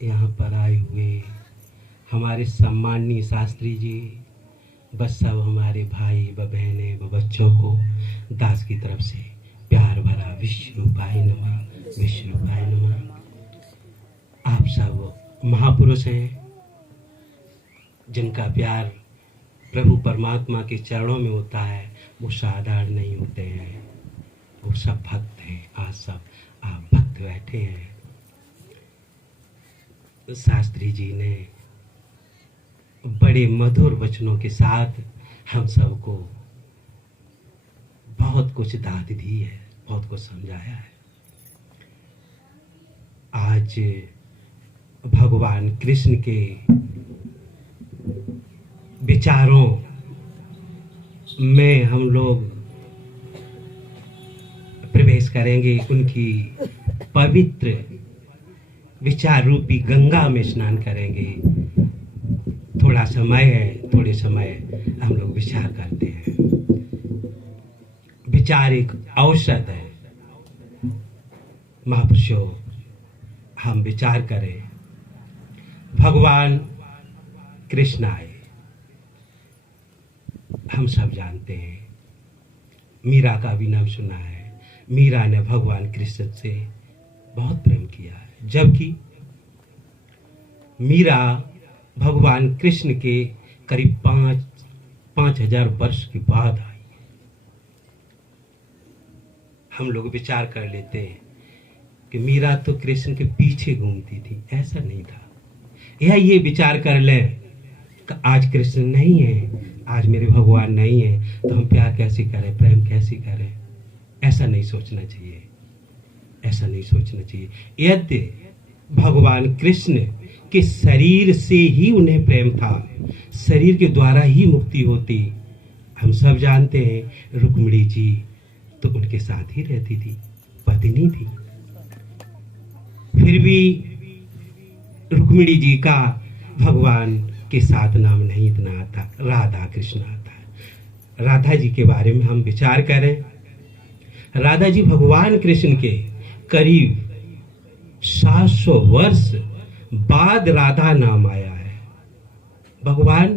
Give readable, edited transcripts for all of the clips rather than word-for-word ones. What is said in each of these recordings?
यहाँ पर आए हुए हमारे सम्माननीय शास्त्री जी, बस सब हमारे भाई व बहनें व बच्चों को दास की तरफ से प्यार भरा विश्व रूपाय नमः, विश्व रूपाय नमः। आप सब महापुरुष हैं जिनका प्यार प्रभु परमात्मा के चरणों में होता है, वो साधारण नहीं होते हैं, वो सब भक्त हैं। आज सब आप भक्त बैठे हैं। शास्त्री जी ने बड़े मधुर वचनों के साथ हम सबको बहुत कुछ दाद दी है, बहुत कुछ समझाया है। आज भगवान कृष्ण के विचारों में हम लोग प्रवेश करेंगे, उनकी पवित्र विचार रूपी गंगा में स्नान करेंगे। थोड़ा समय है, थोड़े समय हम लोग विचार करते हैं। विचार एक औषध है। महापुरुषों, हम विचार करें। भगवान कृष्ण आए, हम सब जानते हैं। मीरा का भी नाम सुना है। मीरा ने भगवान कृष्ण से बहुत प्रेम किया है, जबकि मीरा भगवान कृष्ण के करीब 5,000 वर्ष के बाद आई। हम लोग विचार कर लेते हैं कि मीरा तो कृष्ण के पीछे घूमती थी, ऐसा नहीं था। यह ये विचार कर लें कि आज कृष्ण नहीं है, आज मेरे भगवान नहीं है, तो हम प्यार कैसे करें, प्रेम कैसे करें। ऐसा नहीं सोचना चाहिए, ऐसा नहीं सोचना चाहिए। यदि भगवान कृष्ण के शरीर से ही उन्हें प्रेम था, शरीर के द्वारा ही मुक्ति होती। हम सब जानते हैं रुक्मिणी जी तो उनके साथ ही रहती थी, पत्नी थी। फिर भी रुक्मिणी जी का भगवान के साथ नाम नहीं इतना आता, राधा कृष्ण आता है। राधा जी के बारे में हम विचार करें। राधा जी भगवान कृष्ण के करीब 700 वर्ष बाद राधा नाम आया है। भगवान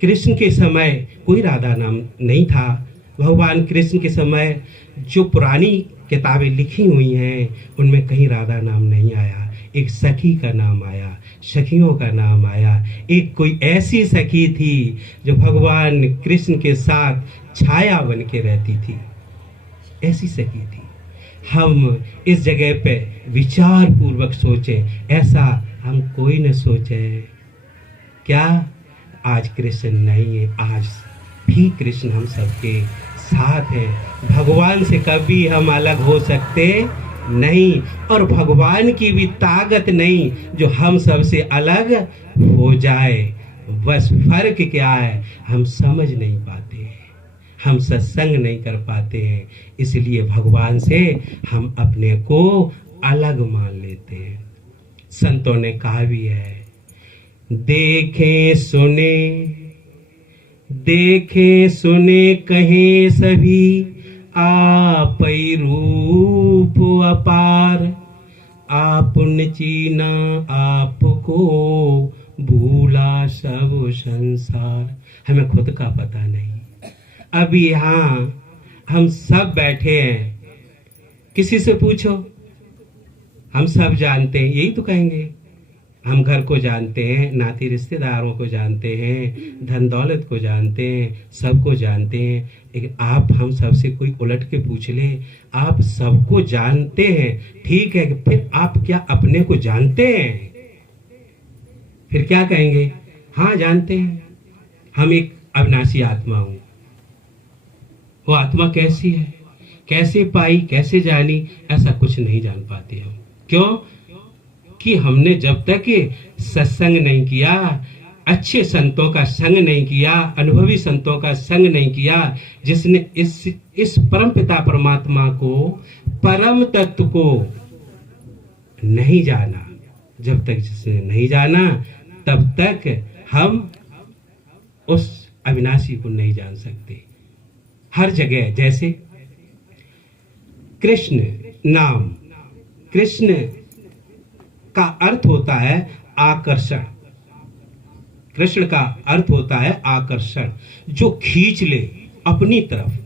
कृष्ण के समय कोई राधा नाम नहीं था। भगवान कृष्ण के समय जो पुरानी किताबें लिखी हुई हैं उनमें कहीं राधा नाम नहीं आया। एक सखी का नाम आया, सखियों का नाम आया। एक कोई ऐसी सखी थी जो भगवान कृष्ण के साथ छाया बन के रहती थी, ऐसी सखी थी। हम इस जगह पे विचार पूर्वक सोचें, ऐसा हम कोई न सोचे। क्या आज कृष्ण नहीं है, आज भी कृष्ण हम सबके साथ है। भगवान से कभी हम अलग हो सकते नहीं, और भगवान की भी ताकत नहीं जो हम सबसे अलग हो जाए। बस फर्क क्या है, हम समझ नहीं पाते हैं, हम सत्संग नहीं कर पाते हैं, इसलिए भगवान से हम अपने को अलग मान लेते हैं। संतों ने कहा भी है, देखें सुने कहें सभी, आपै रूप अपार, आपन चीना आपको भूला सब संसार। हमें खुद का पता नहीं। अभी यहाँ हम सब बैठे हैं, किसी से पूछो, हम सब जानते हैं, यही तो कहेंगे। हम घर को जानते हैं, नाती रिश्तेदारों को जानते हैं, धन दौलत को जानते हैं, सबको जानते हैं। लेकिन आप हम सबसे कोई उलट के पूछ ले, आप सबको जानते हैं, ठीक है, फिर आप क्या अपने को जानते हैं? फिर क्या कहेंगे? हाँ जानते हैं, हम एक अविनाशी आत्मा हूं। वो आत्मा कैसी है, कैसे पाई, कैसे जानी, ऐसा कुछ नहीं जान पाते हम। क्यों? कि हमने जब तक सत्संग नहीं किया, अच्छे संतों का संग नहीं किया, अनुभवी संतों का संग नहीं किया, जिसने इस परम पिता परमात्मा को, परम तत्व को नहीं जाना, जब तक जिसने नहीं जाना तब तक हम उस अविनाशी को नहीं जान सकते। हर जगह जैसे कृष्ण नाम, कृष्ण का अर्थ होता है आकर्षण। कृष्ण का अर्थ होता है आकर्षण, जो खींच ले अपनी तरफ।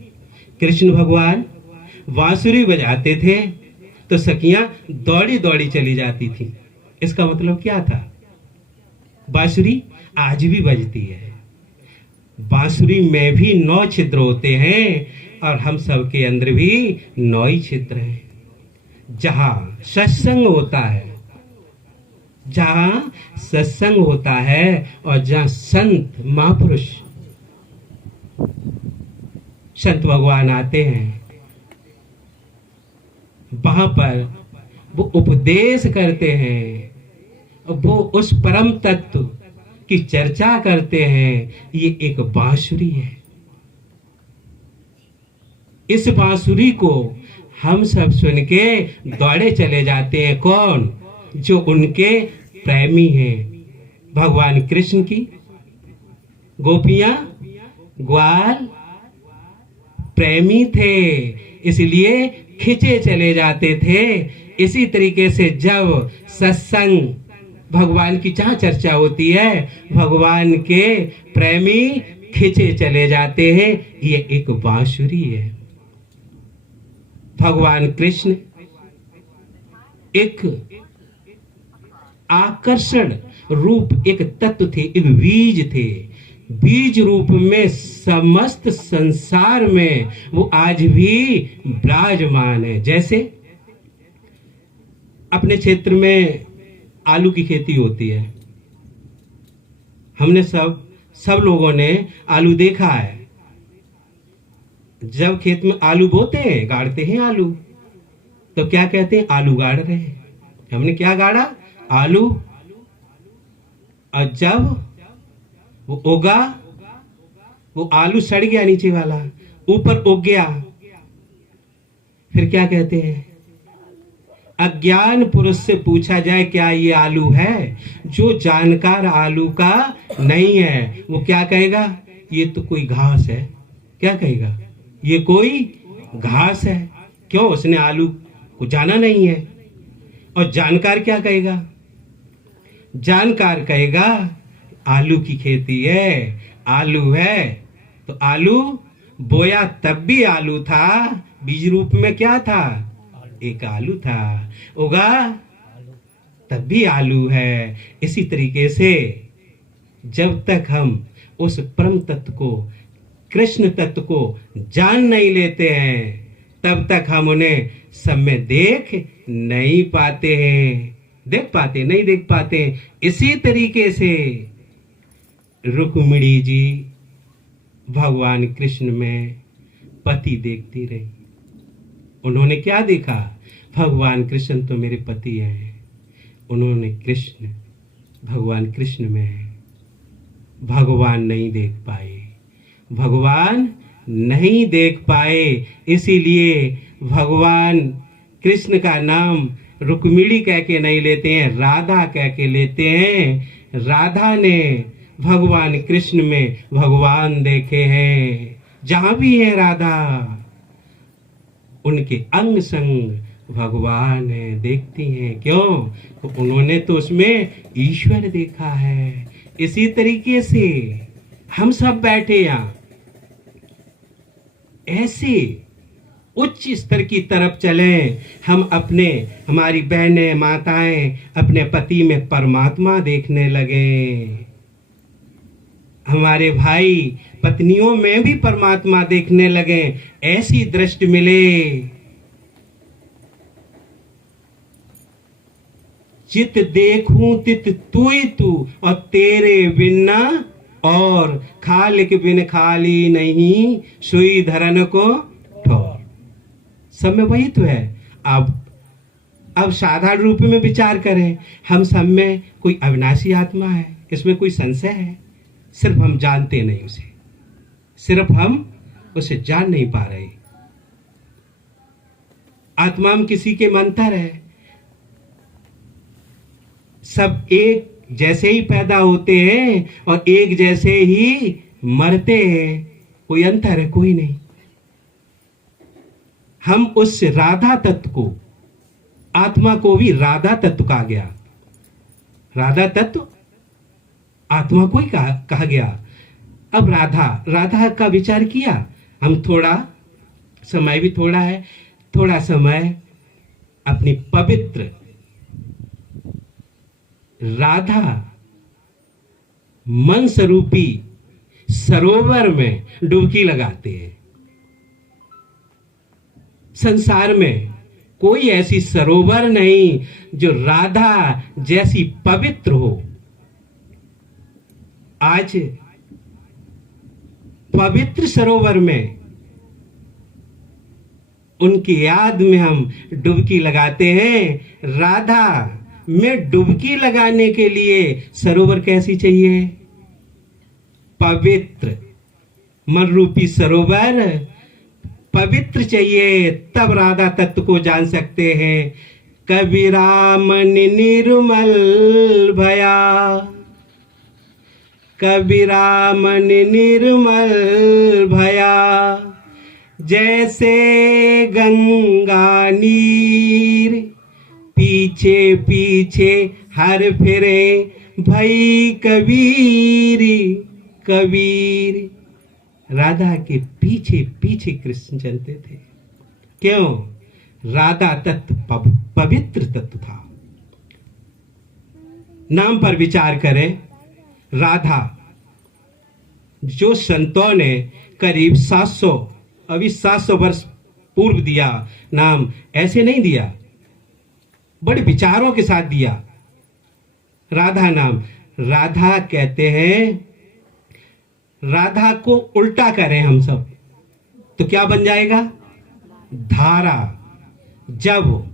कृष्ण भगवान बांसुरी बजाते थे तो सखियां दौड़ी दौड़ी चली जाती थी। इसका मतलब क्या था? बांसुरी आज भी बजती है। बांसुरी में भी 9 छिद्र होते हैं और हम सब के अंदर भी 9 ही छिद्र हैं। जहां सत्संग होता है, जहां सत्संग होता है और जहां संत महापुरुष संत भगवान आते हैं, वहां पर वो उपदेश करते हैं, वो उस परम तत्व की चर्चा करते हैं। ये एक बांसुरी है। इस बांसुरी को हम सब सुन के दौड़े चले जाते हैं। कौन? जो उनके प्रेमी हैं। भगवान कृष्ण की गोपियां ग्वाल प्रेमी थे, इसलिए खिंचे चले जाते थे। इसी तरीके से जब सत्संग भगवान की जहां चर्चा होती है, भगवान के प्रेमी खिंचे चले जाते हैं। ये एक बांसुरी है। भगवान कृष्ण एक आकर्षण रूप एक तत्व थे, एक बीज थे। बीज रूप में समस्त संसार में वो आज भी विराजमान है। जैसे अपने क्षेत्र में आलू की खेती होती है, हमने सब लोगों ने आलू देखा है। जब खेत में आलू बोते हैं, गाड़ते हैं आलू, तो क्या कहते हैं? आलू गाड़ रहे हैं। हमने क्या गाड़ा? आलू। और जब वो उगा, वो आलू सड़ गया, नीचे वाला ऊपर उग गया, फिर क्या कहते हैं? अज्ञान पुरुष से पूछा जाए क्या ये आलू है? जो जानकार आलू का नहीं है वो क्या कहेगा? ये तो कोई घास है। क्या कहेगा? ये कोई घास है। क्यों? उसने आलू को जाना नहीं है। और जानकार क्या कहेगा? जानकार कहेगा आलू की खेती है, आलू है। तो आलू बोया तब भी आलू था, बीज रूप में क्या था? एक आलू था। उगा तब भी आलू है। इसी तरीके से जब तक हम उस परम तत्व को, कृष्ण तत्व को जान नहीं लेते हैं, तब तक हम उन्हें सब में देख नहीं पाते हैं। देख पाते नहीं, देख पाते। इसी तरीके से रुक्मिणी जी भगवान कृष्ण में पति देखती रही। उन्होंने क्या देखा? भगवान कृष्ण तो मेरे पति हैं। उन्होंने कृष्ण भगवान कृष्ण में भगवान नहीं देख पाए, भगवान नहीं देख पाए। इसीलिए भगवान कृष्ण का नाम रुक्मिणी कह के नहीं लेते हैं, राधा कह के लेते हैं। राधा ने भगवान कृष्ण में भगवान देखे हैं। जहां भी है राधा, उनके अंग संग भगवान है, देखती हैं। क्यों? तो उन्होंने तो उसमें ईश्वर देखा है। इसी तरीके से हम सब बैठे यहां ऐसे उच्च स्तर की तरफ चलें। हम हमारी बहनें माताएं अपने पति में परमात्मा देखने लगे। हमारे भाई पत्नियों में भी परमात्मा देखने लगे। ऐसी दृष्टि मिले। चित देखूं तित तू ही तू, और तेरे बिना और खालिक बिन खाली नहीं, सुई धरन को ठोर। सब में वही तो है। अब साधारण रूप में विचार करें, हम सब में कोई अविनाशी आत्मा है, इसमें कोई संशय है? सिर्फ हम जानते नहीं उसे, सिर्फ हम उसे जान नहीं पा रहे। आत्मा में किसी के मंतर है। सब एक जैसे ही पैदा होते हैं और एक जैसे ही मरते हैं। कोई अंतर है? कोई नहीं। हम उस राधा तत्व को, आत्मा को भी राधा तत्व कहा गया। राधा तत्व आत्मा को ही कहा गया। अब राधा राधा का विचार किया। हम थोड़ा समय भी थोड़ा है, थोड़ा समय अपनी पवित्र राधा मन स्वरूपी सरोवर में डुबकी लगाते हैं। संसार में कोई ऐसी सरोवर नहीं जो राधा जैसी पवित्र हो। आज पवित्र सरोवर में उनकी याद में हम डुबकी लगाते हैं। राधा में डुबकी लगाने के लिए सरोवर कैसी चाहिए? पवित्र मन रूपी सरोवर पवित्र चाहिए, तब राधा तत्व को जान सकते हैं। कबीरा मन निर्मल भया, कबीरा मन निर्मल भया, जैसे गंगा नीर पीछे पीछे हर फिरे, भई कबीर कबीर। राधा के पीछे पीछे कृष्ण चलते थे। क्यों? राधा तत्व पवित्र तत्व था। नाम पर विचार करें। राधा जो संतों ने करीब 700 अभी 700 वर्ष पूर्व दिया नाम, ऐसे नहीं दिया, बड़े विचारों के साथ दिया राधा नाम। राधा कहते हैं, राधा को उल्टा करें हम सब तो क्या बन जाएगा? धारा। जब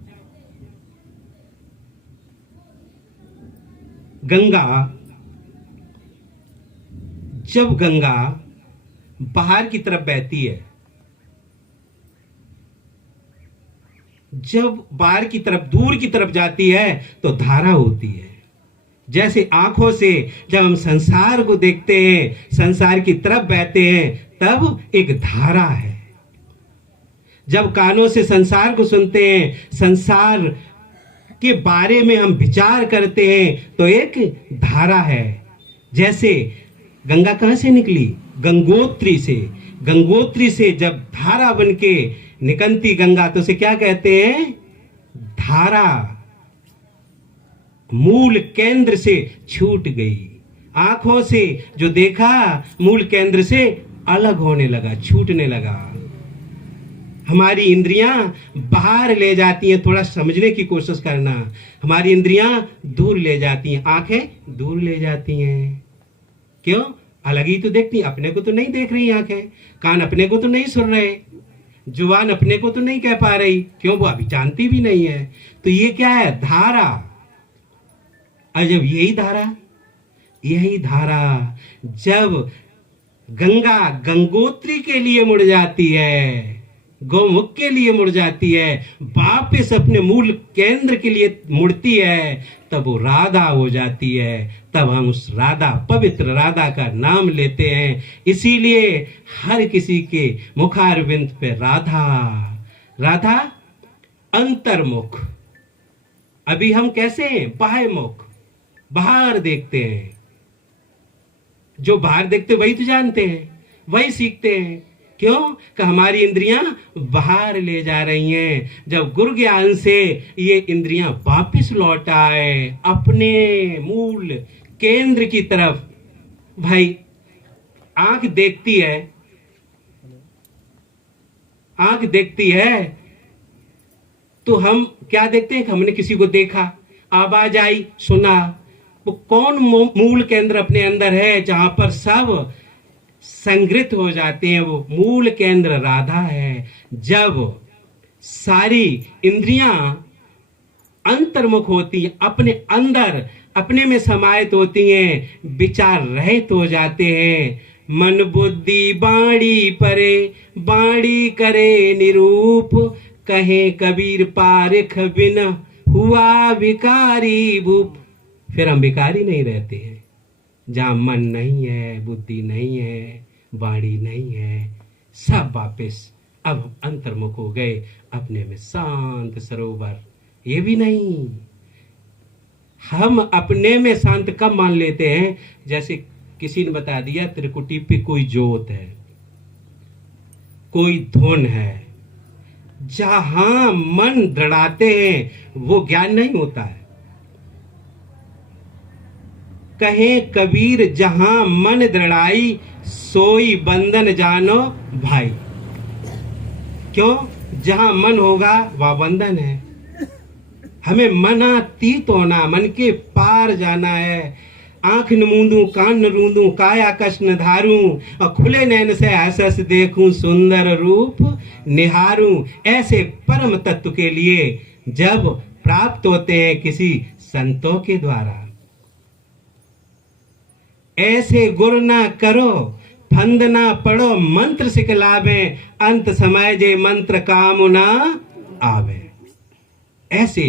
गंगा बाहर की तरफ बहती है, जब बाहर की तरफ दूर की तरफ जाती है तो धारा होती है। जैसे आंखों से जब हम संसार को देखते हैं, संसार की तरफ बहते हैं, तब एक धारा है। जब कानों से संसार को सुनते हैं, संसार के बारे में हम विचार करते हैं, तो एक धारा है। जैसे गंगा कहां से निकली? गंगोत्री से। गंगोत्री से जब धारा बनके निकलती गंगा, तो उसे क्या कहते हैं? धारा। मूल केंद्र से छूट गई। आंखों से जो देखा मूल केंद्र से अलग होने लगा, छूटने लगा। हमारी इंद्रियां बाहर ले जाती हैं, थोड़ा समझने की कोशिश करना। हमारी इंद्रियां दूर ले जाती हैं, आंखें दूर ले जाती हैं। क्यों? अलग ही तो देखती, अपने को तो नहीं देख रही आंखें, कान अपने को तो नहीं सुन रहे, जुबान अपने को तो नहीं कह पा रही। क्यों? वो अभी जानती भी नहीं है। तो ये क्या है? धारा। अजब, यही धारा जब गंगा गंगोत्री के लिए मुड़ जाती है, गौमुख के लिए मुड़ जाती है, वापिस अपने मूल केंद्र के लिए मुड़ती है, तब वो राधा हो जाती है। तब हम उस राधा, पवित्र राधा का नाम लेते हैं। इसीलिए हर किसी के मुखारविंद पे राधा, राधा अंतर्मुख। अभी हम कैसे हैं? बाह्यमुख, बाहर देखते हैं। जो बाहर देखते वही तो जानते हैं, वही सीखते हैं। क्यों? कि हमारी इंद्रियां बाहर ले जा रही हैं। जब गुरु ज्ञान से ये इंद्रियां वापस लौट आए अपने मूल केंद्र की तरफ। भाई, आंख देखती है, आंख देखती है तो हम क्या देखते हैं? हमने किसी को देखा, आवाज आई, सुना। वो कौन मूल केंद्र अपने अंदर है जहां पर सब संग्रहित हो जाते हैं? वो मूल केंद्र राधा है। जब सारी इंद्रियां अंतर्मुख होती हैं, अपने अंदर, अपने में समाहित होती हैं, विचार रहित हो जाते हैं, मन बुद्धि बाणी परे, बाणी करे निरूप, कहे कबीर पारिख बिन हुआ भिकारी भूप। फिर हम भिकारी नहीं रहते हैं। जहां मन नहीं है, बुद्धि नहीं है, वाणी नहीं है, सब वापिस अब हम अंतर्मुख हो गए, अपने में शांत सरोवर। ये भी नहीं, हम अपने में शांत कब मान लेते हैं? जैसे किसी ने बता दिया त्रिकुटी पे कोई जोत है, कोई धुन है, जहां मन दृढ़ाते हैं वो ज्ञान नहीं होता है। कहे कबीर जहां मन दृढ़ाई, सोई बंधन जानो भाई। क्यों? जहां मन होगा वह बंधन है। हमें मनातीत होना, मन के पार जाना है। आंख न मूंदूं, कान न रूंदूं, काया कश न धारूं, और खुले नैन से हंस हंस देखूं, सुंदर रूप निहारूं। ऐसे परम तत्व के लिए जब प्राप्त होते हैं किसी संतों के द्वारा। ऐसे गुर ना करो, फंद ना पढ़ो, मंत्र सिखलावे, अंत समय जे मंत्र काम ना आवे। ऐसे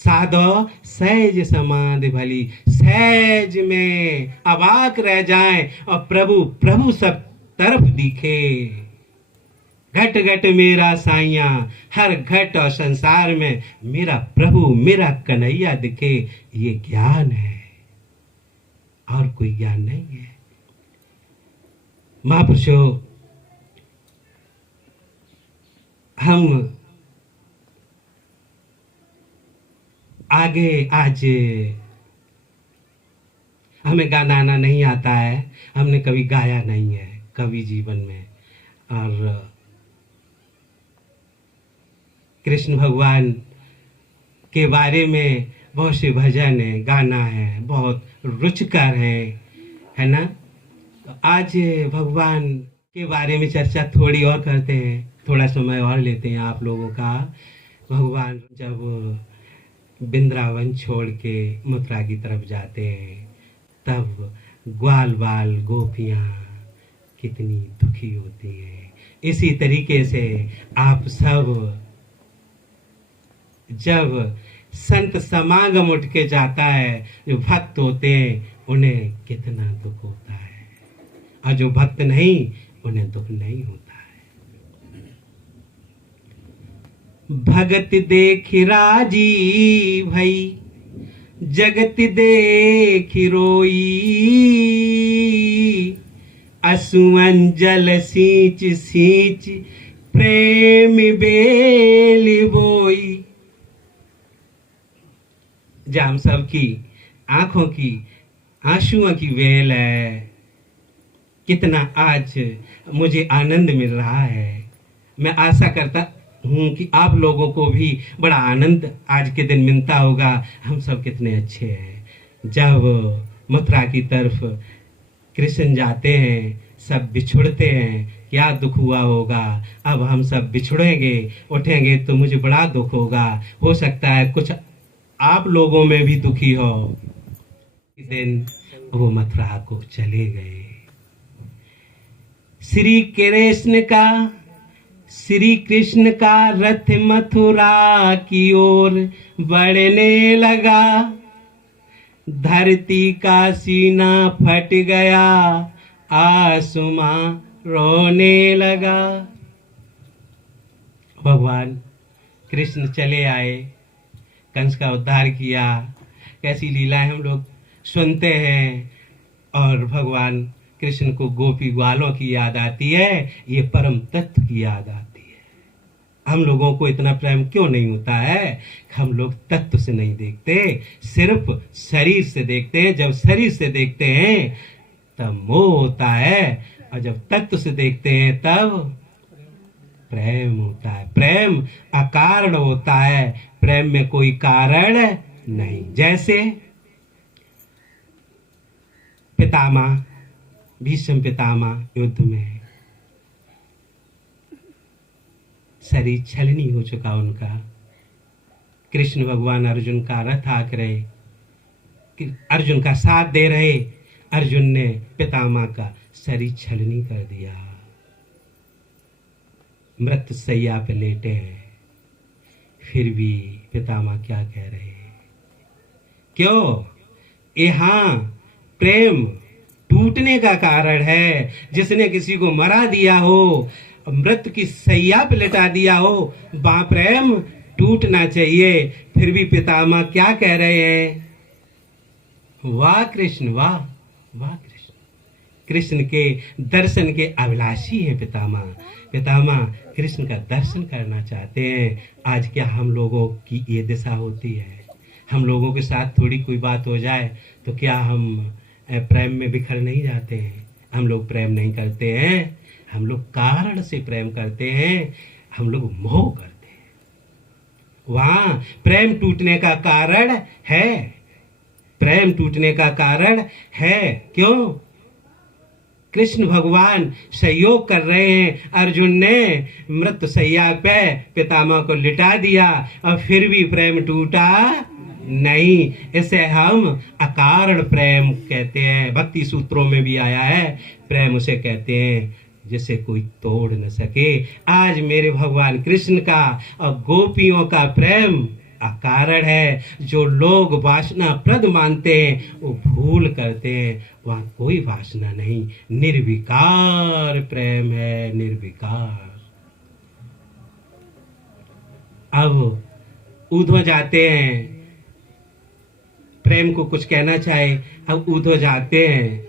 साधो सहज समाधि भली, सहज में अवाक रह जाएं और प्रभु प्रभु सब तरफ दिखे। घट घट मेरा साइया, हर घट और संसार में मेरा प्रभु मेरा कन्हैया दिखे। ये ज्ञान है और कोई ज्ञान नहीं है। महापुरुषों, हम आगे आज हमें गाना आना नहीं आता है, हमने कभी गाया नहीं है कवि जीवन में। और कृष्ण भगवान के बारे में बहुत से भजन है, गाना है, बहुत रुचिकर है ना। आज भगवान के बारे में चर्चा थोड़ी और करते हैं, थोड़ा समय और लेते हैं आप लोगों का। भगवान जब वृंदावन छोड़ के मथुरा की तरफ जाते हैं, तब ग्वाल बाल गोपियां कितनी दुखी होती हैं। इसी तरीके से आप सब जब संत समागम उठ के जाता है, जो भक्त होते हैं उन्हें कितना दुख होता है, और जो भक्त नहीं उन्हें दुख नहीं होता है। भगत देख राजी भई, जगत देख रोई, असुअन जल सींच सींच, प्रेम बेल बोई। जाम सब की आंखों की आंसुओं की वेल है। कितना आज मुझे आनंद मिल रहा है। मैं आशा करता हूं कि आप लोगों को भी बड़ा आनंद आज के दिन मिलता होगा। हम सब कितने अच्छे हैं। जब मथुरा की तरफ कृष्ण जाते हैं, सब बिछुड़ते हैं, क्या दुख हुआ होगा। अब हम सब बिछुड़ेंगे, उठेंगे तो मुझे बड़ा दुख होगा। हो सकता है कुछ आप लोगों में भी दुखी हो। इस दिन वो मथुरा को चले गए। श्री कृष्ण का रथ मथुरा की ओर बढ़ने लगा। धरती का सीना फट गया, आसमां रोने लगा। भगवान कृष्ण चले आए, कंस का उद्धार किया। कैसी लीलाएं हम लोग सुनते हैं। और भगवान कृष्ण को गोपी ग्वालों की याद आती है, ये परम तत्व की याद आती है। हम लोगों को इतना प्रेम क्यों नहीं होता है? हम लोग तत्व से नहीं देखते, सिर्फ शरीर से देखते हैं। जब शरीर से देखते हैं तब मोह होता है, और जब तत्व से देखते हैं तब प्रेम होता है। प्रेम अकारण होता है, प्रेम में कोई कारण नहीं। जैसे पितामह भीष्म पितामह युद्ध में शरीर छलनी हो चुका उनका। कृष्ण भगवान अर्जुन का रथ आंक रहे, अर्जुन का साथ दे रहे। अर्जुन ने पितामह का शरीर छलनी कर दिया। मृत सैया पे लेटे हैं, फिर भी पितामह क्या कह रहे हैं? क्यों? यहाँ प्रेम टूटने का कारण है। जिसने किसी को मरा दिया हो, मृत की सैया पे लेटा दिया हो, वहां प्रेम टूटना चाहिए। फिर भी पितामह क्या कह रहे हैं? वाह कृष्ण, वाह वाह कृष्ण। कृष्ण के दर्शन के अभिलाषी हैं पितामह। पितामह कृष्ण का दर्शन करना चाहते हैं। आज क्या हम लोगों की ये दिशा होती है? हम लोगों के साथ थोड़ी कोई बात हो जाए तो क्या हम प्रेम में बिखर नहीं जाते हैं? हम लोग प्रेम नहीं करते हैं, हम लोग कारण से प्रेम करते हैं, हम लोग मोह करते हैं। वहां प्रेम टूटने का कारण है, प्रेम टूटने का कारण है। क्यों? कृष्ण भगवान सहयोग कर रहे हैं। अर्जुन ने मृत्यु शैया पे पितामह को लिटा दिया और फिर भी प्रेम टूटा नहीं। इसे हम अकारण प्रेम कहते हैं। भक्ति सूत्रों में भी आया है, प्रेम उसे कहते हैं जिसे कोई तोड़ न सके। आज मेरे भगवान कृष्ण का और गोपियों का प्रेम अकारण है। जो लोग वासना प्रद मानते हैं वो भूल करते हैं। वहां कोई वासना नहीं, निर्विकार प्रेम है, निर्विकार। अब उद्धव जाते हैं, प्रेम को कुछ कहना चाहे, अब उद्धव जाते हैं,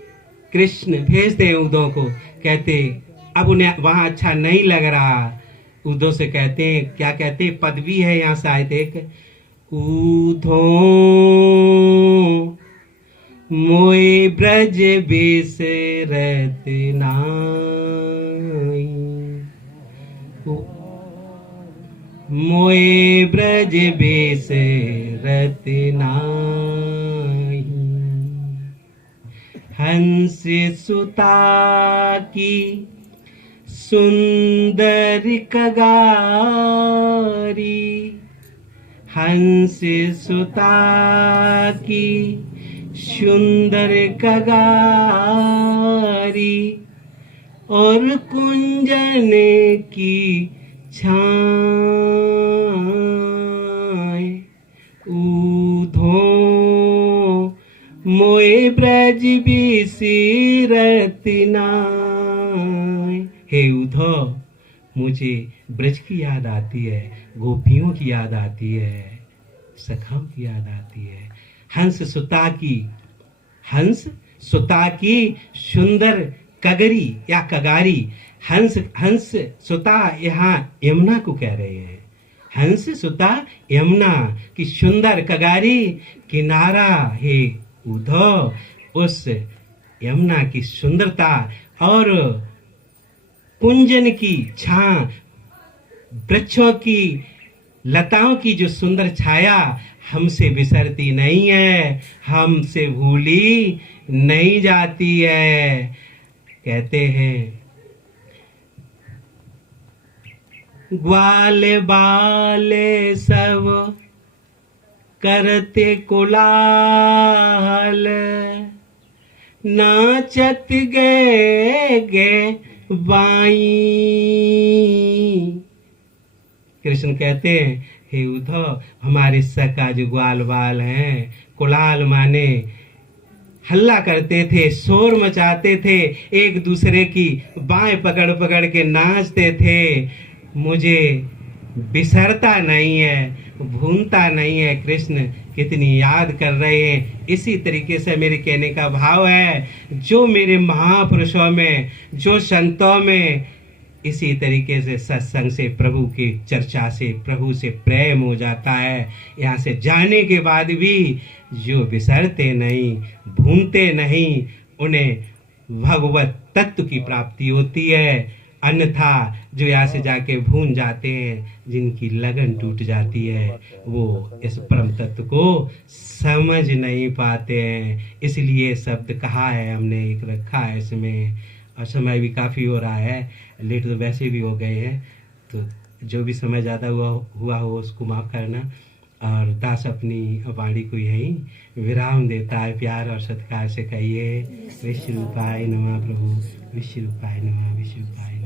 कृष्ण भेजते हैं उद्धव को, कहते अब उन्हें वहां अच्छा नहीं लग रहा। उद्धव से कहते हैं, क्या कहते हैं, पदवी है यहाँ शायद एक, उद्धव मोए ब्रज बिसरत नाई, मोए ब्रज बिसरत नाई, हंस सुता की सुंदर कगारी, हंस सुता की सुंदर कगारी, और कुंजन की छाए, ऊधो मोए ब्रज बिसरत नाय। हे उद्धव, मुझे ब्रज की याद आती है, गोपियों की याद आती है, सखाओं की याद आती है। हंस सुता की, हंस सुता की सुंदर कगरी या कगारी, हंस हंस सुता यहाँ यमुना को कह रहे हैं। हंस सुता यमुना की सुंदर कगारी किनारा। हे उद्धव, उस यमुना की सुंदरता और कुंजन की छां, वृक्षों की लताओं की जो सुंदर छाया हमसे बिसरती नहीं है, हमसे भूली नहीं जाती है। कहते हैं ग्वाल बाल सब करते कुलाहल, नाचत गे बाई। कृष्ण कहते हैं, हे उद्धव, हमारे सका जो ग्वाल बाल हैं, कुलाल माने हल्ला करते थे, शोर मचाते थे, एक दूसरे की बाएं पकड़ पकड़ के नाचते थे। मुझे बिसरता नहीं है, भूलता नहीं है। कृष्ण कितनी याद कर रहे हैं। इसी तरीके से मेरे कहने का भाव है, जो मेरे महापुरुषों में, जो संतों में, इसी तरीके से सत्संग से, प्रभु की चर्चा से, प्रभु से प्रेम हो जाता है। यहाँ से जाने के बाद भी जो बिसरते नहीं, भूलते नहीं, उन्हें भगवत तत्व की प्राप्ति होती है। अन्यथा जो यहाँ से जाके भूल जाते हैं, जिनकी लगन टूट जाती है, वो इस परम तत्व को समझ नहीं पाते हैं। इसलिए शब्द कहा है हमने, एक रखा है इसमें। और समय भी काफ़ी हो रहा है, लेट तो वैसे भी हो गए हैं, तो जो भी समय ज़्यादा हुआ हो उसको माफ़ करना। और दास अपनी वाणी को यहीं विराम देता है। प्यार और सत्कार से कहिए, विश्व रूपाय नमः प्रभु, विश्व रूपाय नमः, विश्व रूपाय